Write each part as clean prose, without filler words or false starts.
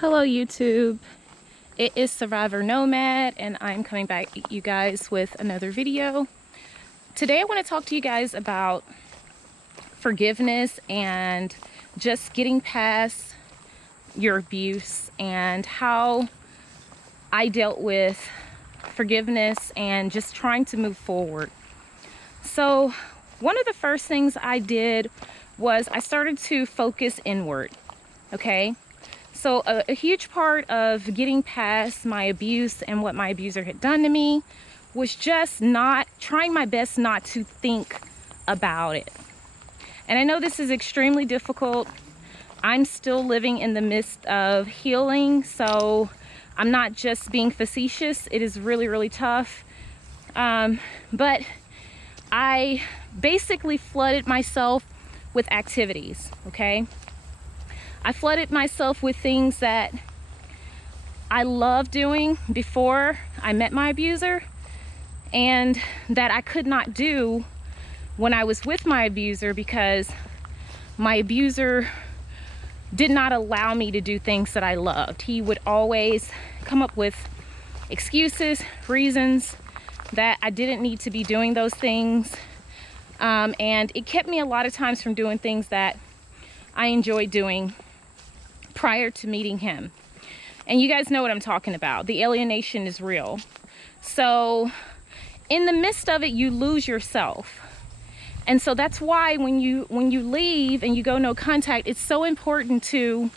Hello YouTube, it is Survivor Nomad and I'm coming back at you guys with another video. Today I want to talk to you guys about forgiveness and just getting past your abuse and how I dealt with forgiveness and just trying to move forward. So one of the first things I did was I started to focus inward, okay? So a huge part of getting past my abuse and what my abuser had done to me was just trying my best not to think about it. And I know this is extremely difficult. I'm still living in the midst of healing, so I'm not just being facetious. It is really, really tough. But I basically flooded myself with activities, okay? I flooded myself with things that I loved doing before I met my abuser and that I could not do when I was with my abuser because my abuser did not allow me to do things that I loved. He would always come up with excuses, reasons that I didn't need to be doing those things. And it kept me a lot of times from doing things that I enjoyed doing prior to meeting him. And you guys know what I'm talking about. The alienation is real. So in the midst of it, you lose yourself. And so that's why when you leave and you go no contact, it's so important to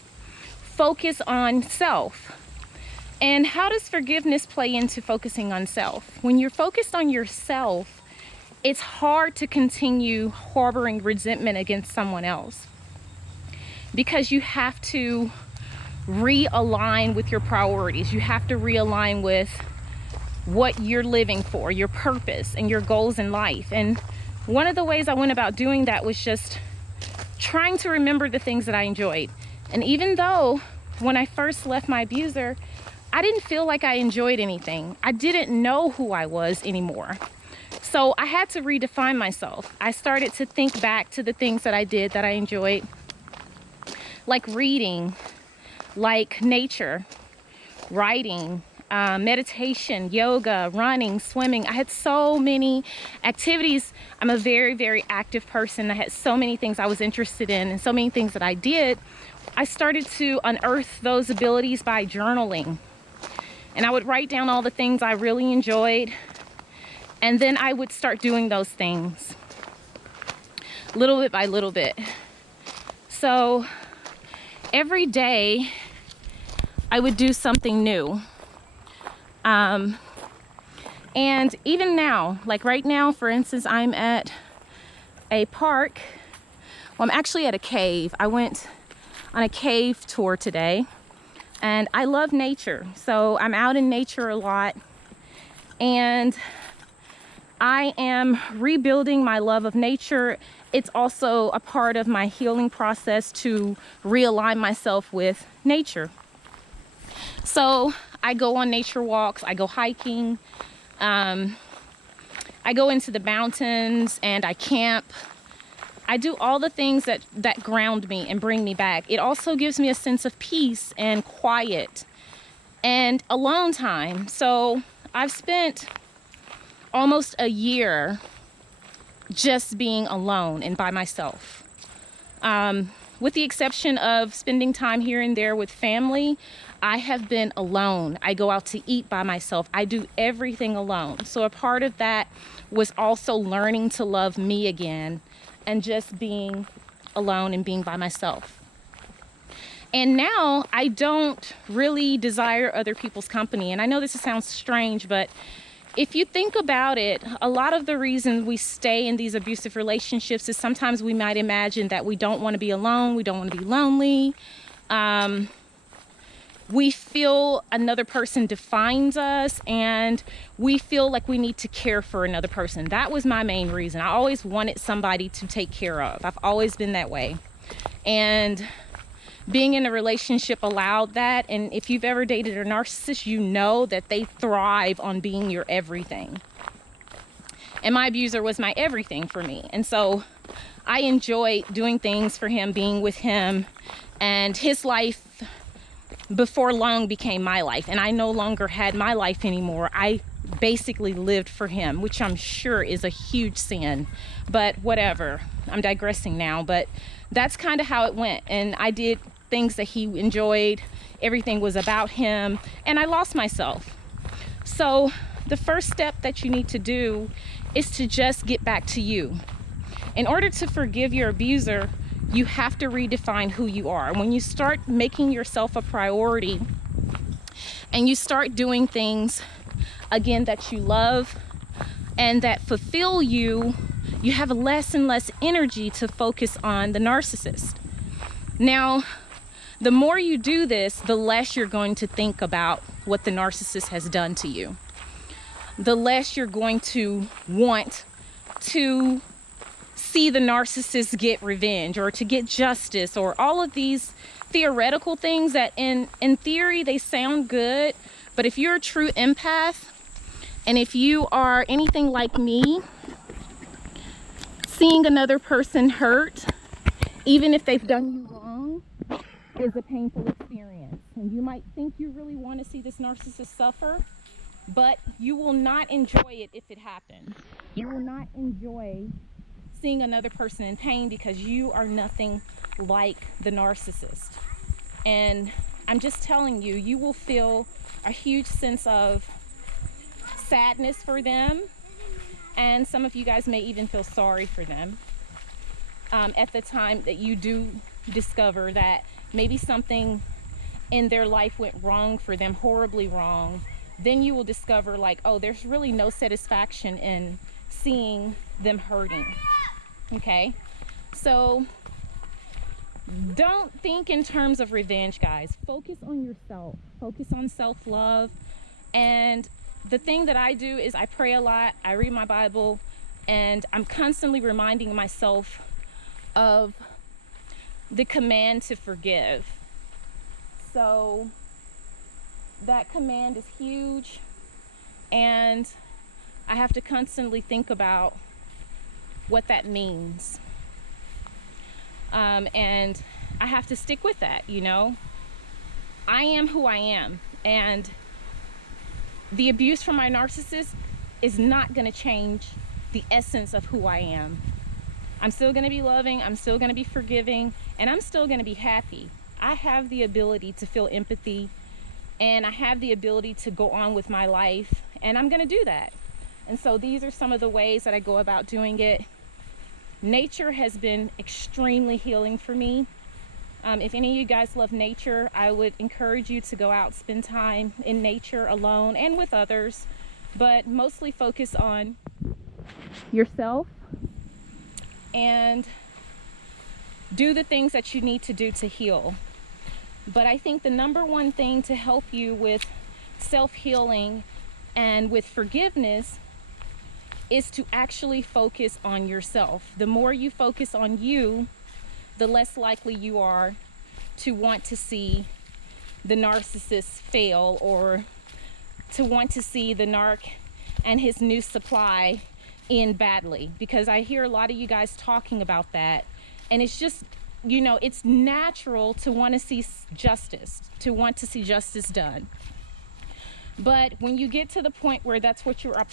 focus on self. And how does forgiveness play into focusing on self? When you're focused on yourself, it's hard to continue harboring resentment against someone else, because you have to realign with your priorities. You have to realign with what you're living for, your purpose and your goals in life. And one of the ways I went about doing that was just trying to remember the things that I enjoyed. And even though when I first left my abuser, I didn't feel like I enjoyed anything. I didn't know who I was anymore. So I had to redefine myself. I started to think back to the things that I did that I enjoyed, like reading, like nature, writing, meditation, yoga, running, swimming. I had so many activities. I'm a very, very active person. I had so many things I was interested in and so many things that I did. I started to unearth those abilities by journaling. And I would write down all the things I really enjoyed. And then I would start doing those things little bit by little bit. So every day I would do something new. And even now, like right now, for instance, I'm at a park. Well, I'm actually at a cave. I went on a cave tour today and I love nature. So I'm out in nature a lot and I am rebuilding my love of nature. It's also a part of my healing process to realign myself with nature. So I go on nature walks, I go hiking, I go into the mountains and I camp. I do all the things that ground me and bring me back. It also gives me a sense of peace and quiet and alone time. So I've spent almost a year just being alone and by myself. With the exception of spending time here and there with family, I have been alone. I go out to eat by myself. I do everything alone. So a part of that was also learning to love me again and just being alone and being by myself. And now I don't really desire other people's company. And I know this sounds strange, but if you think about it, a lot of the reason we stay in these abusive relationships is sometimes we might imagine that we don't want to be alone, we don't want to be lonely. We feel another person defines us and we feel like we need to care for another person. That was my main reason. I always wanted somebody to take care of. I've always been that way. And being in a relationship allowed that. And if you've ever dated a narcissist, you know that they thrive on being your everything. And my abuser was my everything for me. And so I enjoyed doing things for him, being with him, and his life before long became my life, and I no longer had my life anymore. I basically lived for him, which I'm sure is a huge sin, but whatever. I'm digressing now, but that's kind of how it went. And I did things that he enjoyed. Everything was about him, and I lost myself. So the first step that you need to do is to just get back to you. In order to forgive your abuser, you have to redefine who you are. When you start making yourself a priority and you start doing things, again, that you love and that fulfill you, you have less and less energy to focus on the narcissist. Now, the more you do this, the less you're going to think about what the narcissist has done to you. The less you're going to want to see the narcissist get revenge or to get justice, or all of these theoretical things that in theory they sound good, but if you're a true empath and if you are anything like me, seeing another person hurt, even if they've done you wrong, is a painful experience. And you might think you really want to see this narcissist suffer, but you will not enjoy it if it happens. You will not enjoy seeing another person in pain because you are nothing like the narcissist. And I'm just telling you, you will feel a huge sense of sadness for them, and some of you guys may even feel sorry for them at the time that you do discover that maybe something in their life went wrong for them, horribly wrong. Then you will discover, like, oh, there's really no satisfaction in seeing them hurting. Okay, so don't think in terms of revenge, guys. Focus on yourself. Focus on self-love. And the thing that I do is I pray a lot. I read my Bible, and I'm constantly reminding myself of the command to forgive. So that command is huge, and I have to constantly think about what that means. And I have to stick with that, you know. I am who I am, and the abuse from my narcissist is not going to change the essence of who I am. I'm still going to be loving, I'm still going to be forgiving, and I'm still going to be happy. I have the ability to feel empathy, and I have the ability to go on with my life, and I'm going to do that. And so these are some of the ways that I go about doing it. Nature has been extremely healing for me. If any of you guys love nature, I would encourage you to go out, spend time in nature alone and with others, but mostly focus on yourself and do the things that you need to do to heal. But I think the number one thing to help you with self-healing and with forgiveness is to actually focus on yourself. The more you focus on you, the less likely you are to want to see the narcissist fail, or to want to see the narc and his new supply end badly. Because I hear a lot of you guys talking about that, and it's just, you know, it's natural to want to see justice, to want to see justice done. But when you get to the point where that's what you're